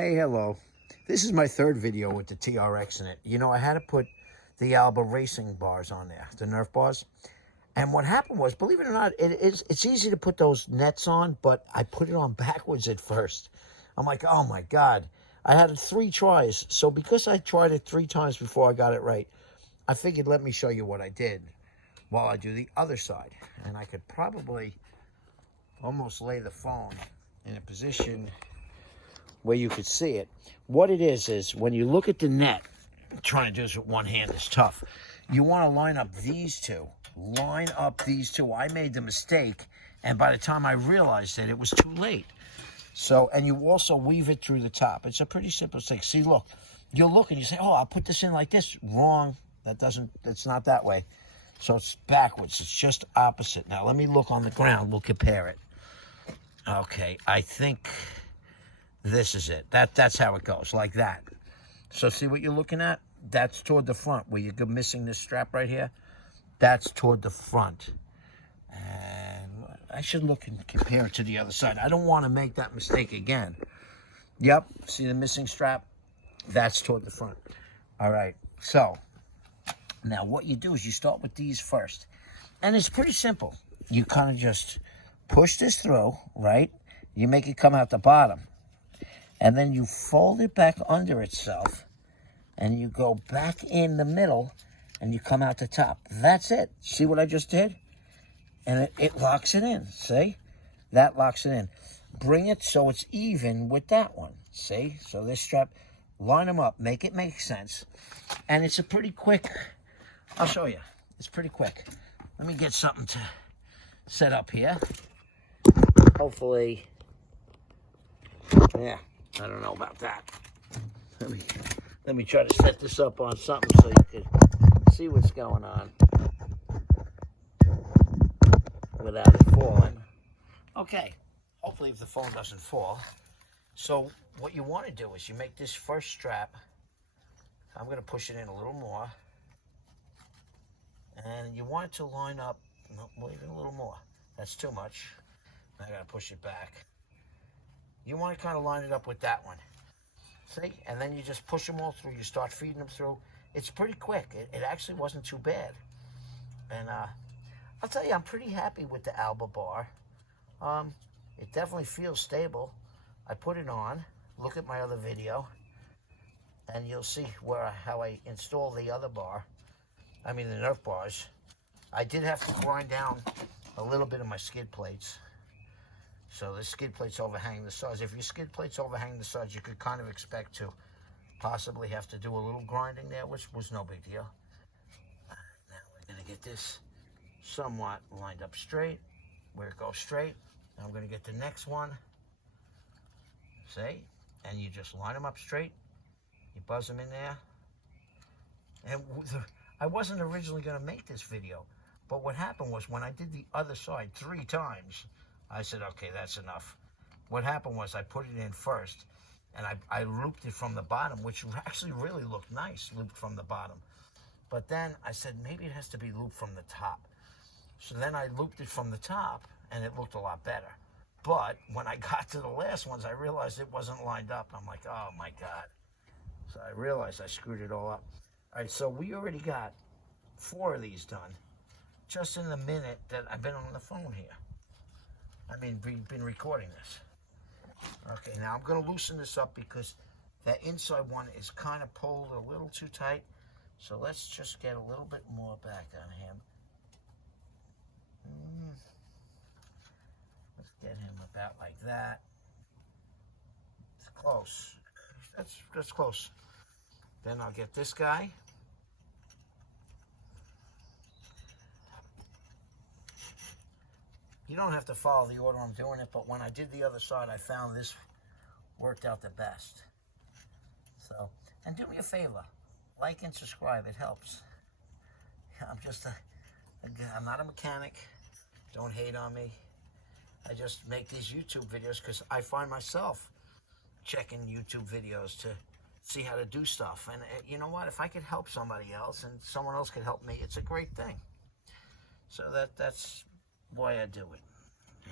Hey, hello. This is my third video with the TRX in it. You know, I had to put the Alba racing bars on there, the Nerf bars. And what happened was, believe it or not, it's easy to put those nets on, but I put it on backwards at first. I'm like, oh my God. I had 3 tries. So because I tried it 3 times before I got it right, I figured let me show you what I did while I do the other side. And I could probably almost lay the phone in a position where you could see it. What it is when you look at the net, trying to do this with one hand is tough. You want to line up these two. Line up these two. I made the mistake, and by the time I realized it, it was too late. So, and you also weave it through the top. It's a pretty simple thing. See, look, you'll look and you say, oh, I'll put this in like this. Wrong. It's not that way. So it's backwards. It's just opposite. Now, let me look on the ground. We'll compare it. Okay, I think this is it. That's how it goes, like that. So see what you're looking at? That's toward the front, where you're missing this strap right here. That's toward the front. And I should look and compare it to the other side. I don't want to make that mistake again. Yep, see the missing strap? That's toward the front. All right, so now what you do is you start with these first. And it's pretty simple. You kind of just push this through, right? You make it come out the bottom. And then you fold it back under itself, and you go back in the middle, and you come out the top. That's it. See what I just did? And it locks it in, see? That locks it in. Bring it so it's even with that one, see? So this strap, line them up, make it make sense. And it's a pretty quick, I'll show you. It's pretty quick. Let me get something to set up here. Hopefully, yeah. I don't know about that. Let me try to set this up on something so you can see what's going on without it falling. Okay, hopefully if the phone doesn't fall. So what you want to do is you make this first strap. I'm going to push it in a little more. And you want it to line up, no, even a little more. That's too much. I got to push it back. You want to kind of line it up with that one. See? And then you just push them all through. You start feeding them through. It's pretty quick. It actually wasn't too bad. And I'll tell you, I'm pretty happy with the Alba bar. It definitely feels stable. I put it on. Look at my other video. And you'll see how I install the other bar. I mean the Nerf bars. I did have to grind down a little bit of my skid plates. So the skid plates overhang the sides. If your skid plates overhang the sides, you could kind of expect to possibly have to do a little grinding there, which was no big deal. Now we're going to get this somewhat lined up straight, where it goes straight. Now I'm going to get the next one. See? And you just line them up straight. You buzz them in there. And I wasn't originally going to make this video, but what happened was when I did the other side 3 times, I said, okay, that's enough. What happened was I put it in first, and I looped it from the bottom, which actually really looked nice, looped from the bottom. But then I said, maybe it has to be looped from the top. So then I looped it from the top, and it looked a lot better. But when I got to the last ones, I realized it wasn't lined up. I'm like, oh, my God. So I realized I screwed it all up. All right, so we already got 4 of these done, just in the minute that I've been on the phone here. I mean, been recording this. Okay, now I'm going to loosen this up because that inside one is kind of pulled a little too tight. So let's just get a little bit more back on him. Let's get him about like that. It's close. That's close. Then I'll get this guy. You don't have to follow the order I'm doing it, but when I did the other side, I found this worked out the best. So, and do me a favor, like and subscribe, it helps. I'm not a mechanic, don't hate on me. I just make these YouTube videos because I find myself checking YouTube videos to see how to do stuff. And you know what, if I could help somebody else and someone else could help me, it's a great thing. So that's why I do it.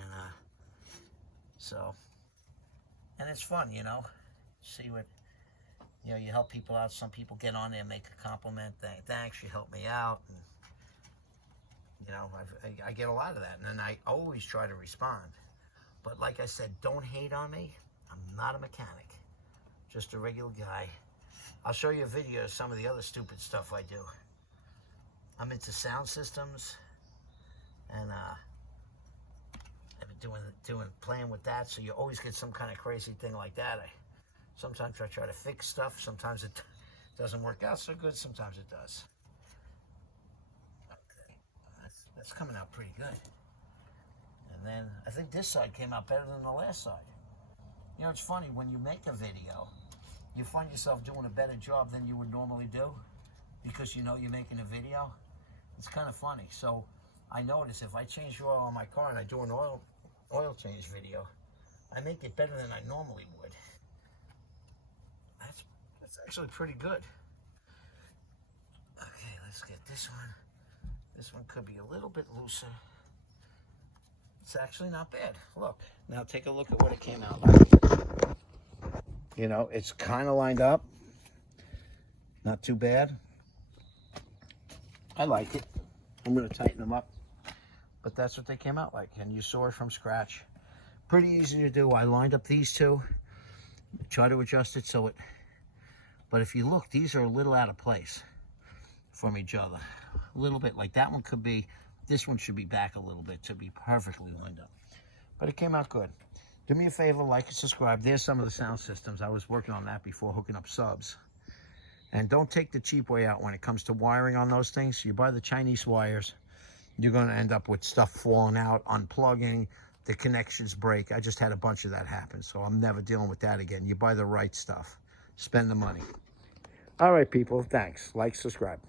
And and it's fun, you know. see what, you know, you help people out. Some people get on there and make a compliment. Thanks, you helped me out. And, you know, I get a lot of that. And then I always try to respond. But like I said, don't hate on me. I'm not a mechanic. Just a regular guy. I'll show you a video of some of the other stupid stuff I do. I'm into sound systems. And I've been playing with that. So you always get some kind of crazy thing like that. Sometimes I try to fix stuff. Sometimes it doesn't work out so good. Sometimes it does. Okay, that's coming out pretty good. And then I think this side came out better than the last side. You know, it's funny, when you make a video, you find yourself doing a better job than you would normally do because you know you're making a video. It's kind of funny. So I notice if I change the oil on my car and I do an oil change video, I make it better than I normally would. That's actually pretty good. Okay, let's get this one. This one could be a little bit looser. It's actually not bad. Look, now take a look at what it came out like. You know, it's kind of lined up. Not too bad. I like it. I'm going to tighten them up. But that's what they came out like. And you saw it from scratch. Pretty easy to do. I lined up these two. Try to adjust it so it... But if you look, these are a little out of place from each other. A little bit. Like that one could be... This one should be back a little bit to be perfectly lined up. But it came out good. Do me a favor, like and subscribe. There's some of the sound systems. I was working on that before hooking up subs. And don't take the cheap way out when it comes to wiring on those things. You buy the Chinese wires, you're going to end up with stuff falling out, unplugging, the connections break. I just had a bunch of that happen, so I'm never dealing with that again. You buy the right stuff. Spend the money. All right, people. Thanks. Like, subscribe.